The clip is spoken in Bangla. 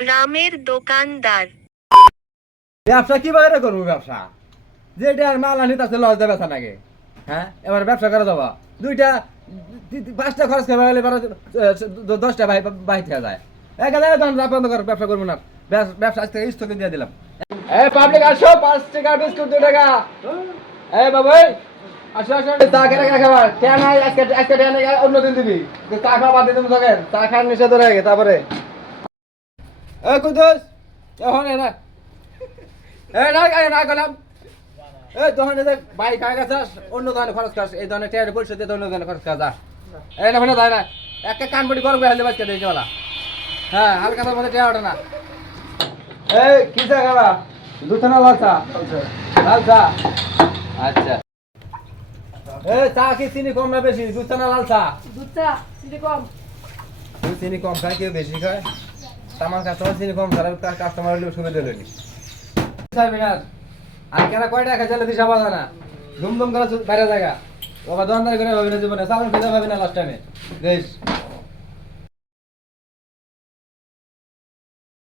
গ্রামের দোকানদার। ব্যবসা কি বাইরে করব ব্যবসা? যেটা মাল আনি তাতে লস দেবে নাকি হ্যাঁ? এবার ব্যবসা করে দেবো। দুইটা পাঁচটা খরচ হলে এবার দশটা ভাই বাই থেকে যায়। এখানে দাম বন্ধ কর, ব্যবসা করব না। ব্যবসা- আজকে স্থগিত দিয়ে দিলাম। এই পাবলিক আসো, পাঁচ টাকা বিস্কুট, দু টাকা। এই বাবু আসো আসো চা খেয়ে রেখে খাবার কেন আজকে আজকে কেন অন্য দিন দিবি চা খাওয়া বাদ দিতে থাকেন চা খাওয়ার নিষেধ গেছে, তারপরে। এ কুদুস এখন এ না এ না না গেলাম এই দোকানে যে বাইক খাই গেছাস অন্য দোকানে খরচ খাস এই দোকানে টেয়ার পরিশোধ অন্য দোকানে খরচ খাস যা এই না মানে তাই না একটা কানপটি গরম করে হেলতে দিয়েছে বলা হ্যাঁ হালকা তার মধ্যে টেয়ার ওঠে না এই কি চা খাবা দুধ না লাল চা লাল চা আচ্ছা এই চা কি চিনি কম না বেশি দুধ চা না লাল চা দুধটা চিনি কম দুধ চিনি কম খায় কেউ বেশি খায় তামান কাস্টমার চিনি কম খায় কাস্টমার হলে সুবিধা স্যার সাহেবিনার আর কেন কয় টাকা চলে দিশা বাধা না ধুমধুম করে বাইরে জায়গা। ওবা দোকানদারি করে ভাবি না জীবনে, চালন খেতে ভাবি না লাস্ট টাইমে দেশ।